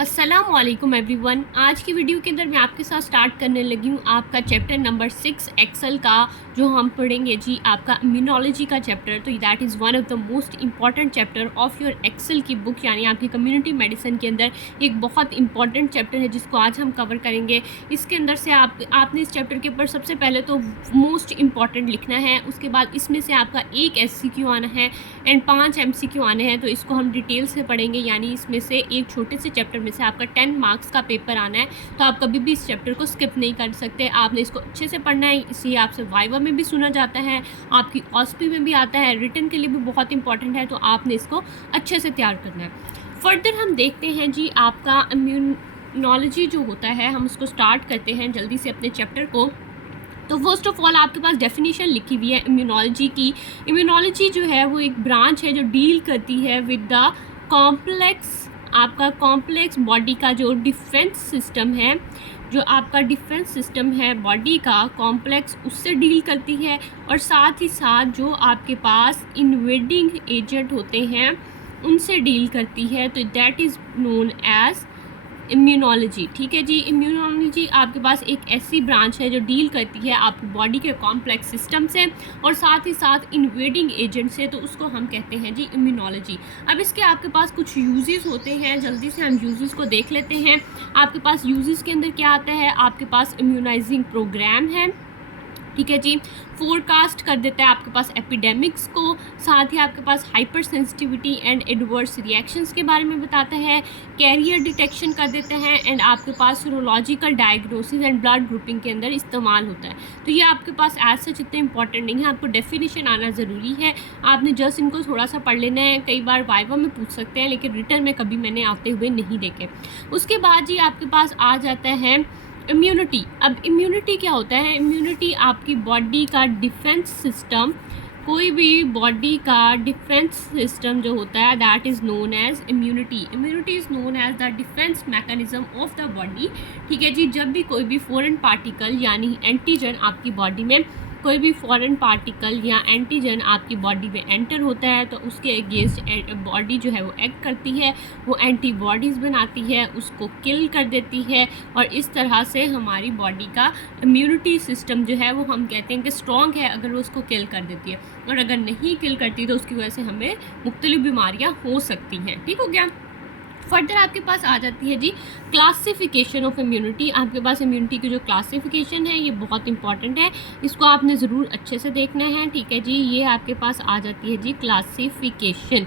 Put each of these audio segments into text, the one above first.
अस्सलामुअलैकुम एवरीवन। आज की वीडियो के अंदर मैं आपके साथ स्टार्ट करने लगी हूँ आपका चैप्टर नंबर 6 एक्सेल का, जो हम पढ़ेंगे जी आपका इम्यूनोलॉजी का चैप्टर। तो that is one of the most important chapter of your Excel की बुक, यानी आपकी कम्युनिटी मेडिसिन के अंदर एक बहुत इंपॉर्टेंट चैप्टर है जिसको आज हम कवर करेंगे। इसके अंदर से आपने इस चैप्टर के ऊपर सबसे पहले तो मोस्ट इंपॉर्टेंट लिखना है, उसके बाद इसमें से आपका एक SCQ आना है एंड 5 MCQ आने हैं। तो इसको हम डिटेल से पढ़ेंगे, यानी इसमें से एक छोटे से चैप्टर में से आपका 10 मार्क्स का पेपर आना है। तो आप कभी भी इस चैप्टर को स्किप नहीं कर सकते, आपने इसको अच्छे से पढ़ना है। इसलिए आपसे वाइवा में भी सुना जाता है, आपकी OSPI में भी आता है, रिटन के लिए भी बहुत इंपॉर्टेंट है। तो आपने इसको अच्छे से तैयार करना है। फर्दर हम देखते हैं जी आपका इम्यूनोलॉजी जो होता है, हम उसको स्टार्ट करते हैं जल्दी से अपने चैप्टर को। तो फर्स्ट ऑफ ऑल आपके पास डेफिनेशन लिखी हुई है इम्यूनोलॉजी की। इम्यूनोलॉजी जो है वो एक ब्रांच है जो डील करती है विद द कॉम्प्लेक्स बॉडी का जो डिफेंस सिस्टम है, जो आपका डिफेंस सिस्टम है बॉडी का कॉम्प्लेक्स, उससे डील करती है। और साथ ही साथ जो आपके पास इन्वेडिंग एजेंट होते हैं उनसे डील करती है। तो that is known as immunology. ठीक है जी, इम्यूनोलॉजी आपके पास एक ऐसी ब्रांच है जो डील करती है आपकी बॉडी के कॉम्प्लेक्स सिस्टम से और साथ ही साथ इन्वेडिंग एजेंट से, तो उसको हम कहते हैं जी इम्यूनोलॉजी। अब इसके आपके पास कुछ यूजेस होते हैं, जल्दी से हम यूजेस को देख लेते हैं। आपके पास यूजेस के अंदर क्या आता है, आपके पास इम्यूनाइजिंग प्रोग्राम है, ठीक है जी, फोरकास्ट कर देता है आपके पास एपिडेमिक्स को, साथ ही आपके पास hyper sensitivity and adverse reactions के बारे में बताता है, कैरियर डिटेक्शन कर देते हैं एंड आपके पास serological diagnosis and blood grouping के अंदर इस्तेमाल होता है। तो ये आपके पास एज सच इतने इंपॉर्टेंट नहीं है, आपको डेफिनेशन आना ज़रूरी है। आपने जस्ट इनको थोड़ा सा पढ़ लेना है, कई बार वाइवा में पूछ सकते हैं लेकिन रिटर्न में कभी मैंने आते हुए नहीं देखे। उसके बाद जी आपके पास आ जाता है इम्यूनिटी। अब इम्यूनिटी क्या होता है, इम्यूनिटी आपकी बॉडी का डिफेंस सिस्टम, कोई भी बॉडी का डिफेंस सिस्टम जो होता है that is known as immunity. Immunity is known as the defence mechanism of the body. ठीक है जी, जब भी कोई भी फॉरेन पार्टिकल यानी एंटीजन आपकी बॉडी में, कोई भी फॉरेन पार्टिकल या एंटीजन आपकी बॉडी में एंटर होता है तो उसके अगेंस्ट बॉडी जो है वो एक्ट करती है, वो एंटीबॉडीज़ बनाती है, उसको किल कर देती है। और इस तरह से हमारी बॉडी का इम्यूनिटी सिस्टम जो है वो हम कहते हैं कि स्ट्रॉन्ग है अगर वो उसको किल कर देती है, और अगर नहीं किल करती तो उसकी वजह से हमें मुख्तलिफ बीमारियाँ हो सकती हैं। ठीक हो गया। फर्दर आपके पास आ जाती है जी क्लासिफिकेशन ऑफ इम्यूनिटी। आपके पास इम्यूनिटी की जो क्लासिफिकेशन है ये बहुत इंपॉर्टेंट है, इसको आपने ज़रूर अच्छे से देखना है। ठीक है जी, ये आपके पास आ जाती है जी क्लासिफिकेशन।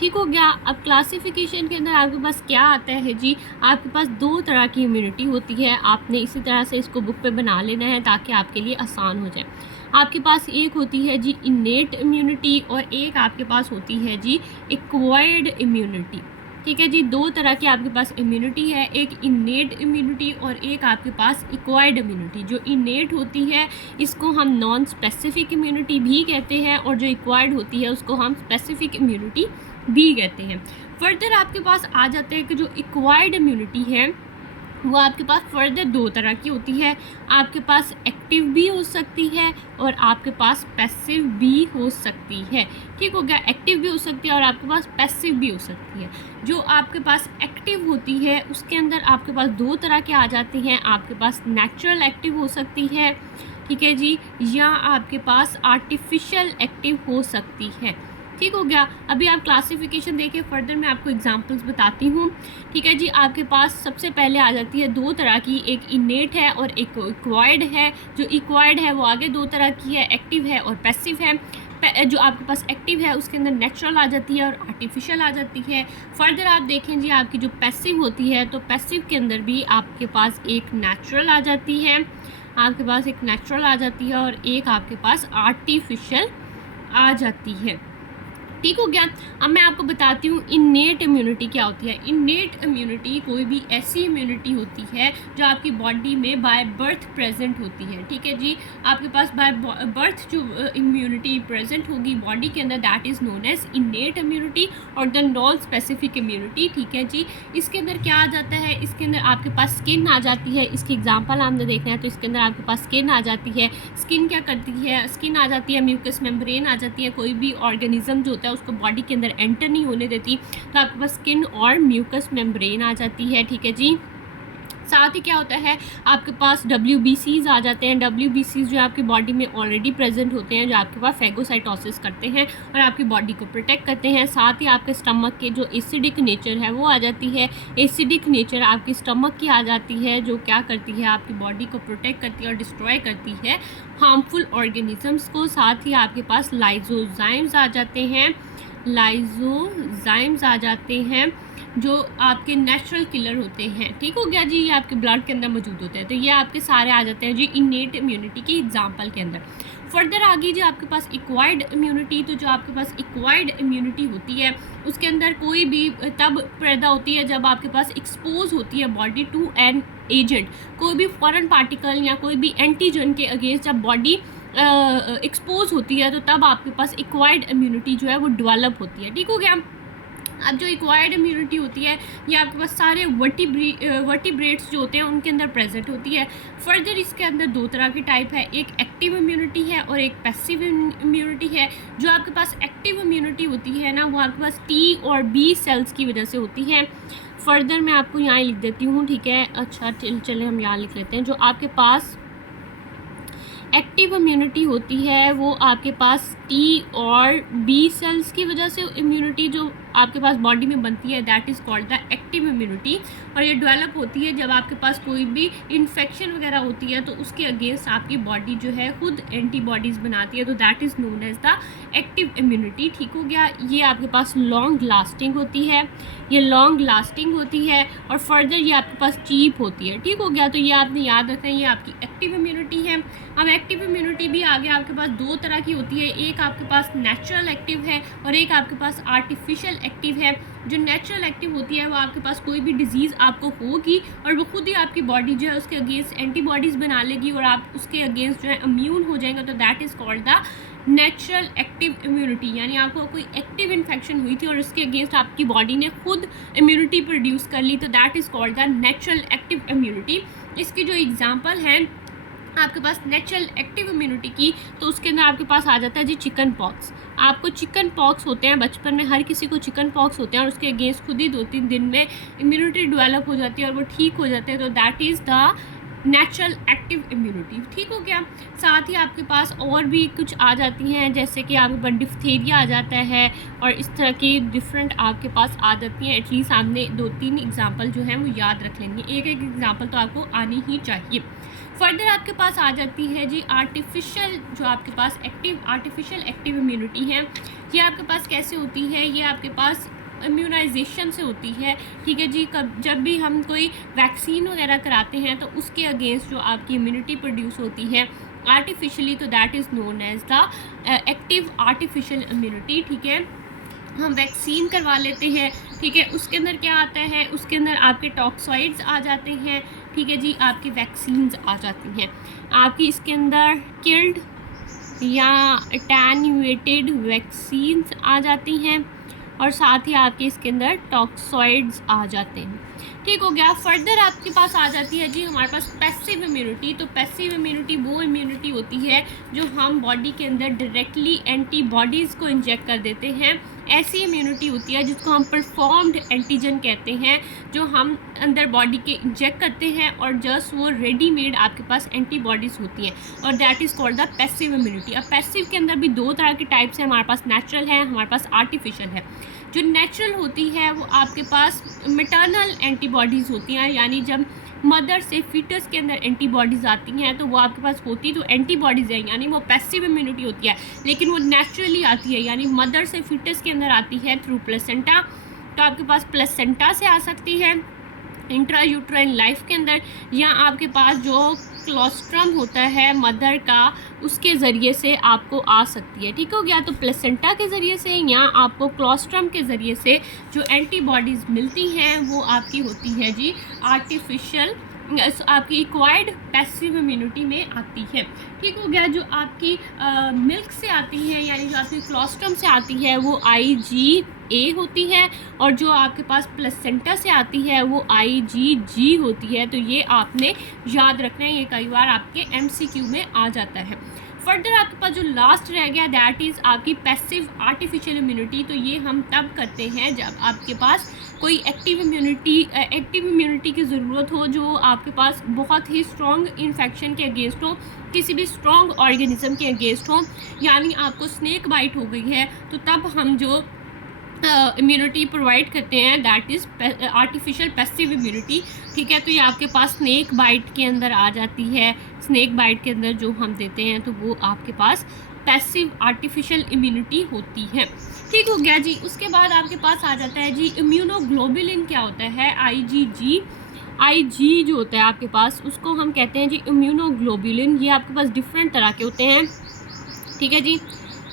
ठीक हो गया। अब क्लासिफिकेशन के अंदर आपके पास क्या आता है जी, आपके पास 2 तरह की इम्यूनिटी होती है। आपने इसी तरह से इसको बुक पे बना लेना है ताकि आपके लिए आसान हो जाए। आपके पास एक होती है जी इनेट इम्यूनिटी और एक आपके पास होती है जी एक्वायर्ड इम्यूनिटी। ठीक है जी, 2 तरह की आपके पास इम्यूनिटी है, एक इनेट इम्यूनिटी और एक आपके पास एक्वायर्ड इम्यूनिटी। जो इनेट होती है इसको हम नॉन स्पेसिफिक इम्यूनिटी भी कहते हैं और जो एक्वायर्ड होती है उसको हम स्पेसिफिक इम्यूनिटी भी कहते हैं। फर्दर आपके पास आ जाते हैं कि जो एक्वायर्ड इम्यूनिटी है वो आपके पास फर्दर 2 तरह की होती है। आपके पास एक्टिव भी हो सकती है और आपके पास पैसिव भी हो सकती है। ठीक हो गया, एक्टिव भी हो सकती है और आपके पास पैसिव भी हो सकती है। जो आपके पास एक्टिव होती है उसके अंदर आपके पास 2 तरह के आ जाते हैं। आपके पास नेचुरल एक्टिव हो सकती है, ठीक है जी, या आपके पास आर्टिफिशियल एक्टिव हो सकती है। ठीक हो गया। अभी आप क्लासिफिकेशन देखिए, फर्दर मैं आपको एग्जांपल्स बताती हूँ। ठीक है जी, आपके पास सबसे पहले आ जाती है 2 तरह की, एक इनेट है और एक एक्वायर्ड है। जो एक्वायर्ड है वो आगे 2 तरह की है, एक्टिव है और पैसिव है। जो आपके पास एक्टिव है उसके अंदर नेचुरल आ जाती है और आर्टिफिशियल आ जाती है। फर्दर आप देखें जी आपकी जो पैसिव होती है तो पैसिव के अंदर भी आपके पास एक नेचुरल आ जाती है, आपके पास एक नेचुरल आ जाती है और एक आपके पास आर्टिफिशियल आ जाती है। ठीक हो गया। अब मैं आपको बताती हूँ इनेट इम्यूनिटी क्या होती है। इनेट इम्यूनिटी कोई भी ऐसी इम्यूनिटी होती है जो आपकी बॉडी में बाय बर्थ प्रेजेंट होती है। ठीक है जी, आपके पास बाय बर्थ जो इम्यूनिटी प्रेजेंट होगी बॉडी के अंदर that is known as innate immunity और द नॉन स्पेसिफिक इम्यूनिटी। ठीक है जी, इसके अंदर क्या आ जाता है, इसके अंदर आपके पास स्किन आ जाती है। इसकी एग्जांपल हमने देखना है तो इसके अंदर आपके पास स्किन आ जाती है। स्किन क्या करती है, स्किन आ जाती है, म्यूकस मेम्ब्रेन आ जाती है। कोई भी ऑर्गेनिज्म जो होता है उसको बॉडी के अंदर एंटर नहीं होने देती, तो आपके पास स्किन और म्यूकस मेम्ब्रेन आ जाती है, ठीक है जी। साथ ही क्या होता है, आपके पास WBCs आ जाते हैं। WBCs जो आपकी बॉडी में ऑलरेडी प्रेजेंट होते हैं, जो आपके पास फैगोसाइटोसिस करते हैं और आपकी बॉडी को प्रोटेक्ट करते हैं। साथ ही आपके स्टमक के जो एसिडिक नेचर है वो आ जाती है। एसिडिक नेचर आपकी स्टमक की आ जाती है, जो क्या करती है, आपकी बॉडी को प्रोटेक्ट करती है और डिस्ट्रॉय करती है हार्मफुल ऑर्गेनिजम्स को। साथ ही आपके पास लाइजोजाइम्स आ जाते हैं, लाइजोजाइम्स आ जाते हैं जो आपके नेचुरल किलर होते हैं, ठीक हो गया जी। ये आपके ब्लड के अंदर मौजूद होते हैं, तो ये आपके सारे आ जाते हैं जी इन्नेट इम्यूनिटी की एग्जांपल के अंदर। फर्दर आगे जो आपके पास एक्वायर्ड इम्यूनिटी, तो जो आपके पास एक्वायर्ड इम्यूनिटी होती है उसके अंदर कोई भी तब पैदा होती है जब आपके पास एक्सपोज होती है बॉडी टू एन एजेंट, कोई भी फॉरेन पार्टिकल या कोई भी एंटीजन के अगेंस्ट जब बॉडी एक्सपोज होती है, तो तब आपके पास एक्वायर्ड इम्यूनिटी जो है वो डेवलप होती है, ठीक हो गया। अब जो एक्वायर्ड इम्यूनिटी होती है ये आपके पास सारे वर्टिब्रेट्स जो होते हैं उनके अंदर प्रेजेंट होती है। फर्दर इसके अंदर दो तरह की टाइप है, एक एक्टिव इम्यूनिटी है और एक पैसिव इम्यूनिटी है। जो आपके पास एक्टिव इम्यूनिटी होती है ना, वो आपके पास T और B सेल्स की वजह से होती है। फर्दर मैं आपको यहाँ लिख देती हूँ, ठीक है। अच्छा चलें हम यहाँ लिख लेते हैं। जो आपके पास एक्टिव इम्यूनिटी होती है वो आपके पास T और B सेल्स की वजह से इम्यूनिटी जो आपके पास बॉडी में बनती है, that is called the active immunity. और ये डेवलप होती है जब आपके पास कोई भी इन्फेक्शन वगैरह होती है, तो उसके अगेंस्ट आपकी बॉडी जो है खुद एंटीबॉडीज़ बनाती है, तो that is known as the active immunity, ठीक हो गया। ये आपके पास लॉन्ग लास्टिंग होती है, ये लॉन्ग लास्टिंग होती है और फर्दर ये आपके पास चीप होती है, ठीक हो गया। तो ये आपने याद रखना है, ये आपकी एक्टिव इम्यूनिटी है। अब एक्टिव इम्यूनिटी भी आगे आपके पास दो तरह की होती है, एक आपके पास नेचुरल एक्टिव है और एक आपके पास आर्टिफिशियल एक्टिव है। जो नेचुरल एक्टिव होती है वो आपके पास कोई भी डिजीज़ आपको होगी और वो खुद ही आपकी बॉडी जो है उसके अगेंस्ट एंटीबॉडीज़ बना लेगी और आप उसके अगेंस्ट जो है इम्यून हो जाएंगे, तो that is called the natural active immunity. यानी आपको कोई एक्टिव इन्फेक्शन हुई थी और उसके अगेंस्ट आपकी बॉडी ने खुद इम्यूनिटी प्रोड्यूस कर ली, तो that is called the natural active immunity. इसकी जो एग्जांपल है आपके पास नेचुरल एक्टिव इम्यूनिटी की, तो उसके अंदर आपके पास आ जाता है जी चिकन पॉक्स। आपको चिकन पॉक्स होते हैं, बचपन में हर किसी को चिकन पॉक्स होते हैं और उसके अगेंस्ट खुद ही 2-3 दिन में इम्यूनिटी डेवलप हो जाती है और वो ठीक हो जाते हैं, तो that is the natural active immunity, ठीक हो गया। साथ ही आपके पास और भी कुछ आ जाती हैं, जैसे कि आपके पास डिफ्थीरिया आ जाता है और इस तरह की डिफरेंट आपके पास आ जाती हैं। एटलीस्ट आपने 2-3 एग्जाम्पल जो हैं वो याद रख लेंगे, एक एग्जाम्पल तो आपको आनी ही चाहिए। फर्दर आपके पास आ जाती है जी आर्टिफिशियल, जो आपके पास आर्टिफिशियल एक्टिव इम्यूनिटी है। ये आपके पास कैसे होती है, ये आपके पास इम्यूनाइजेशन से होती है, ठीक है जी। जब भी हम कोई वैक्सीन वगैरह कराते हैं तो उसके अगेंस्ट जो आपकी इम्यूनिटी प्रोड्यूस होती है आर्टिफिशियली, तो that is known as the active artificial immunity, ठीक है। हम वैक्सीन करवा लेते हैं, ठीक है, उसके अंदर क्या आता है, उसके अंदर आपके टॉक्सॉइड्स आ जाते हैं, ठीक है जी, आपकी वैक्सीन्स आ जाती हैं। आपकी इसके अंदर किल्ड या अटेन्यूएटेड वैक्सीन्स आ जाती हैं और साथ ही आपके इसके अंदर टॉक्सॉइड्स आ जाते हैं, ठीक हो गया। फर्दर आपके पास आ जाती है जी हमारे पास पैसिव इम्यूनिटी। तो पैसिव इम्यूनिटी वो इम्यूनिटी होती है जो हम बॉडी के अंदर डायरेक्टली एंटीबॉडीज़ को इंजेक्ट कर देते हैं। ऐसी इम्यूनिटी होती है जिसको हम परफॉर्म्ड एंटीजन कहते हैं, जो हम अंदर बॉडी के इंजेक्ट करते हैं और जस्ट वो रेडीमेड आपके पास एंटीबॉडीज़ होती हैं, और that is called the passive immunity. अब पैसिव के अंदर भी दो तरह की टाइप्स हैं, हमारे पास नेचुरल है, हमारे पास आर्टिफिशियल है। जो नेचुरल होती है वो आपके पास मैटरनल एंटीबॉडीज़ होती हैं, यानी जब मदर से फीटस के अंदर एंटीबॉडीज़ आती हैं तो वो आपके पास होती तो एंटीबॉडीज़ हैं, यानी वो पैसिव इम्यूनिटी होती है, लेकिन वो नेचुरली आती है, यानी मदर से फीटस के अंदर आती है थ्रू प्लेसेंटा। तो आपके पास प्लेसेंटा से आ सकती है इंट्रा यूट्राइन लाइफ के अंदर, या आपके पास जो क्लोस्ट्रम होता है मदर का उसके ज़रिए से आपको आ सकती है, ठीक हो गया। तो प्लेसेंटा के ज़रिए से या आपको क्लोस्ट्रम के ज़रिए से जो एंटीबॉडीज़ मिलती हैं वो आपकी होती है जी आर्टिफिशियल, आपकी एक्वायर्ड पैसिव इम्यूनिटी में आती है, ठीक हो गया। जो आपकी मिल्क से आती है, यानी जो आपकी क्लोस्ट्रम से आती है वो IgA होती है, और जो आपके पास प्लेसेंटा से आती है वो IgG होती है। तो ये आपने याद रखना है, ये कई बार आपके MCQ में आ जाता है। फर्दर आपके पास जो लास्ट रह गया दैट इज़ आपकी पैसिव आर्टिफिशियल इम्यूनिटी। तो ये हम तब करते हैं जब आपके पास कोई एक्टिव इम्यूनिटी की ज़रूरत हो, जो आपके पास बहुत ही स्ट्रॉन्ग इन्फेक्शन के अगेंस्ट हो, किसी भी स्ट्रॉन्ग ऑर्गेनिज्म के अगेंस्ट हो, यानी आपको स्नेक बाइट हो गई है, तो तब हम जो इम्यूनिटी प्रोवाइड करते हैं that is artificial passive immunity. ठीक है, तो ये आपके पास स्नेक बाइट के अंदर आ जाती है। स्नेक बाइट के अंदर जो हम देते हैं तो वो आपके पास पैसिव आर्टिफिशियल इम्यूनिटी होती है। ठीक हो गया जी। उसके बाद आपके पास आ जाता है जी इम्यूनोग्लोबुलिन। क्या होता है? आईजी जो होता है आपके पास, उसको हम कहते हैं जी इम्यूनोग्लोबुलिन। ये आपके पास डिफरेंट तरह के होते हैं। ठीक है जी,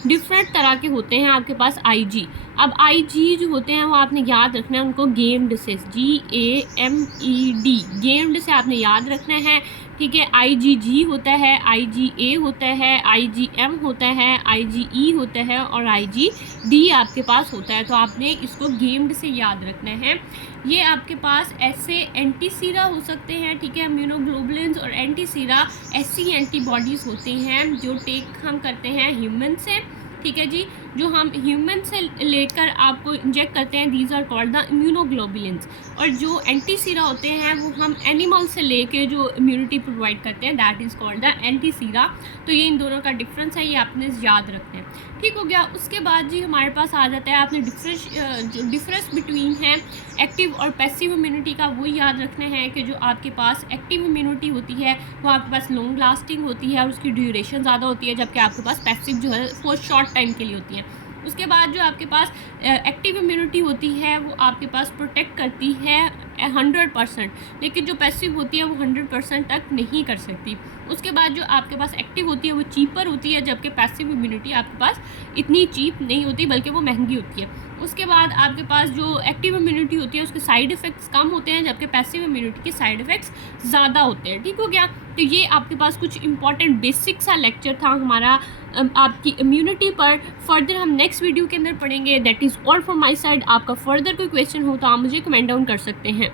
डिफरेंट तरह के होते हैं आपके पास आईजी। अब आईजी जो होते हैं वो आपने याद रखना है, उनको गेम्ड से, GAMED, गेम्ड से आपने याद रखना है। ठीक है, IgG होता है, IgA होता है, IgM होता है, IgE होता है और IgD आपके पास होता है। तो आपने इसको गेम्ड से याद रखना है। ये आपके पास ऐसे एंटीसीरा हो सकते हैं। ठीक है, इम्यूनोग्लोबुलिन्स और एंटीसीरा ऐसी एंटीबॉडीज़ होते हैं जो टेक हम करते हैं ह्यूमन से। ठीक है जी, जो हम ह्यूमन से लेकर आपको इंजेक्ट करते हैं, these are called the immunoglobulins. और जो एंटीसीरा होते हैं वो हम एनिमल से लेके जो इम्यूनिटी प्रोवाइड करते हैं that is called the antisera. तो ये इन दोनों का डिफरेंस है, ये आपने याद रखना है। ठीक हो गया। उसके बाद जी हमारे पास आ जाता है, आपने जो डिफरेंस बिटवीन है एक्टिव और पैसिव इम्यूनिटी का वो याद रखना है कि जो आपके पास एक्टिव इम्यूनिटी होती है वो आपके पास लॉन्ग लास्टिंग होती है और उसकी ड्यूरेशन ज़्यादा होती है, जबकि आपके पास पैसिव जो है वो शॉर्ट टाइम के लिए होती है। उसके बाद जो आपके पास एक्टिव इम्यूनिटी होती है वो आपके पास प्रोटेक्ट करती है 100%, लेकिन जो पैसिव होती है वो 100% तक नहीं कर सकती। उसके बाद जो आपके पास एक्टिव होती है वो चीपर होती है, जबकि पैसिव इम्यूनिटी आपके पास इतनी चीप नहीं होती बल्कि वो महंगी होती है। उसके बाद आपके पास जो एक्टिव इम्यूनिटी होती है उसके साइड इफ़ेक्ट्स कम होते हैं, जबकि पैसिव इम्यूनिटी के साइड इफ़ेक्ट्स ज़्यादा होते हैं। ठीक हो गया। तो ये आपके पास कुछ इंपॉर्टेंट बेसिक सा लेक्चर था हमारा आपकी इम्यूनिटी पर। फर्दर हम नेक्स्ट वीडियो के अंदर पढ़ेंगे। That is all from my side. आपका फर्दर कोई क्वेश्चन हो तो आप मुझे कमेंट डाउन कर सकते हैं।